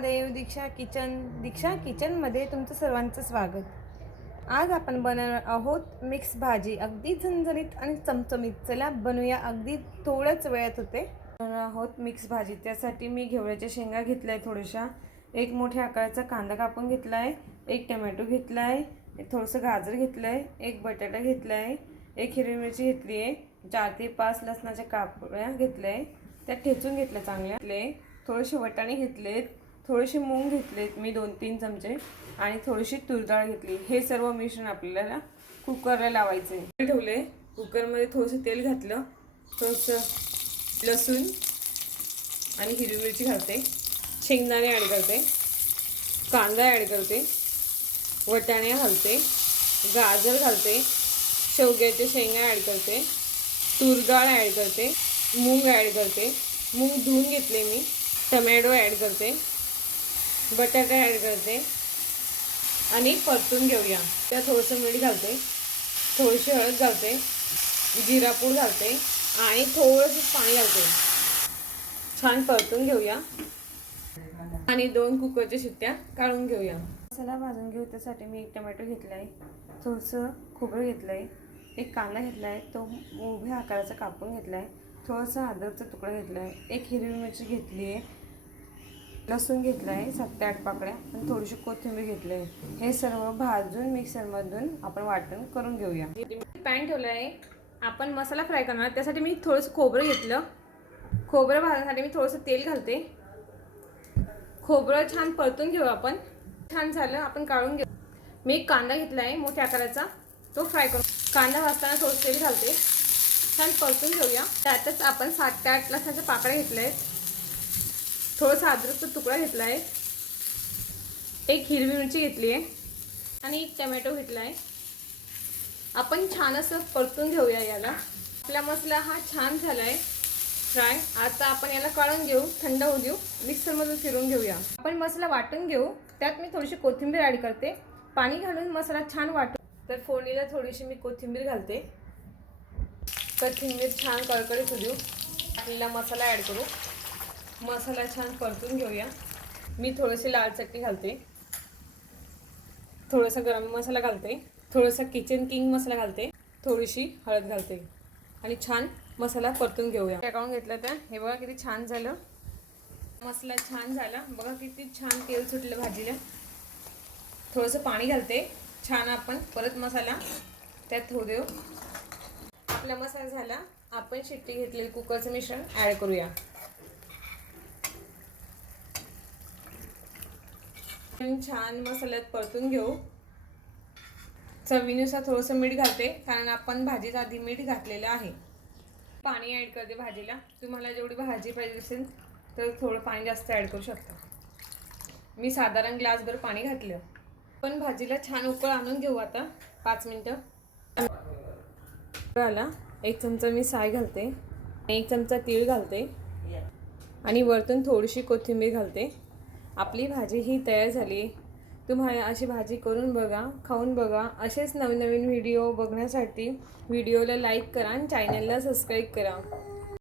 महादेव. दीक्षा किचनमध्ये तुमचं सर्वांचं स्वागत. आज आपण बनवणार आहोत मिक्स भाजी, अगदी झणझणीत आणि चमचमीत. चला बनवूया, अगदी थोड्याच वेळात होते. बनवणार आहोत मिक्स भाजी. त्यासाठी मी घेवड्याच्या शेंगा घेतल्या आहे थोड्याशा, एक मोठ्या आकाराचा कांदा कापून घेतला आहे, एक टमॅटो घेतला आहे, थोडंसं गाजर घेतलं आहे, एक बटाटा घेतला आहे, एक हिरवी मिरची घेतली आहे, 4 ते 5 लसणाच्या कापड्या घेतल्या आहे, त्या ठेचून घेतल्या चांगल्या. थोडेसे वटाणे घेतलेत, थोडेसे मूग घेतलेत मी 2-3 चमचे, आणि थोडीशी तूर डाळ घेतली. हे सर्व मिश्रण आपल्याला कुकरला लावायचे. ठेवले कुकरमध्ये, थोडंसं तेल घातलं, थोडंसं लसूण आणि हिरवी मिरची घालते, शेंगदाणे ॲड करते, कांदा ॲड करते, वटाणे घालते, गाजर घालते, शेवग्याच्या शेंगा ॲड करते, तूर डाळ ॲड करते, मूग ॲड करते, मूग धुवून घेतले मी, टमॅटो ॲड करते, बटाटा ॲड करते आणि परतून घेऊया. त्यात थोडंसं मीठ घालते, थोडीशी हळद घालते, जिरा पूड घालते आणि थोडंसं पाणी घालते. छान परतून घेऊया आणि 2 कुकरच्या शिट्ट्या काढून घेऊया. मसाला भाजून घेऊ. त्यासाठी मी एक टमॅटो घेतला आहे, थोडंसं खोबरं घेतलं आहे, एक कांदा घेतला आहे, तो उभ्या आकाराचा कापून घेतला आहे, थोडासा अद्रकचा तुकडा घेतला आहे, एक हिरवी मिरची घेतली आहे, लसूण घेतला आहे 7 ते 8 पाकळ्या, आणि थोडीशी कोथिंबीर घेतली आहे. हे सर्व भाजून मिक्सरमधून आपण वाटण करून घेऊया. पॅन ठेवलं आहे, आपण मसाला फ्राय करणार. त्यासाठी मी थोडंसं खोबरं घेतलं. खोबरं भाजण्यासाठी मी थोडंसं तेल घालते. खोबरं छान परतून घेऊ आपण. छान झालं, आपण काढून घेऊ. मी एक कांदा घेतला आहे मोठ्या आकाराचा, तो फ्राय करू. कांदा भाजताना थोडं तेल घालते, छान परतून घेऊया. त्यातच आपण 7 ते 8 लसणाच्या पाकळ्या घेतल्या आहेत, थोडासा अद्रकचा तुकडा घेतला आहे, एक हिरवी मिरची घेतली आहे आणि एक टमॅटो घेतला आहे. आपण छान असं परतून घेऊया याला. आपला मसाला हा छान झाला आहे फ्राय. आता आपण याला काढून घेऊ, थंड होऊ देऊ, मिक्सरमधून फिरून घेऊया. आपण मसाला वाटून घेऊ. त्यात मी थोडीशी कोथिंबीर ॲड करते, पाणी घालून मसाला छान वाटू. तर फोडणीला थोडीशी मी कोथिंबीर घालते. कोथिंबीर छान कळकळीत होऊ देऊ. आपल्याला मसाला ॲड करू. मसाला छान परतून घेऊया. मी थोडीशी लाल चटणी घालते, थोडासा गरम मसाला घालते, थोडासा किचन किंग मसाला घालते, थोडीशी हळद घालते आणि छान मसाला परतून घेऊया. टाकून घेतलं तर हे बघा किती छान झालं. मसाला छान झाला बघा, किती छान तेल सुटलं भाजीला. थोडंसं पाणी घालते. छान आपण परत मसाला त्यात होऊ देऊ. आपला मसाला झाला. आपण शिट्टी घेतलेली कुकरचं मिश्रण ॲड करूया. छान मसाल्यात परतून घेऊ. चवीनुसार थोडंसं मीठ घालते, कारण आपण भाजीत आधी मीठ घातलेलं आहे. पाणी ॲड करते भाजीला. तुम्हाला जेवढी भाजी पाहिजे असेल तर थोडं पाणी जास्त ॲड करू शकता. मी साधारण ग्लासभर पाणी घातलं. पण भाजीला छान उकळ आणून घेऊ आता 5 मिनटं. आला 1 चमचा मी साय घालते, 1 चमचा तीळ घालते आणि वरतून थोडीशी कोथिंबीर घालते. आपली भाजी ही तयार झाली. तुम्हाला अशी भाजी करून बघा, खाऊन बघा. असेच नवीन नवीन व्हिडिओ बघण्यासाठी व्हिडिओला लाईक करा आणि चॅनलला सबस्क्राईब करा.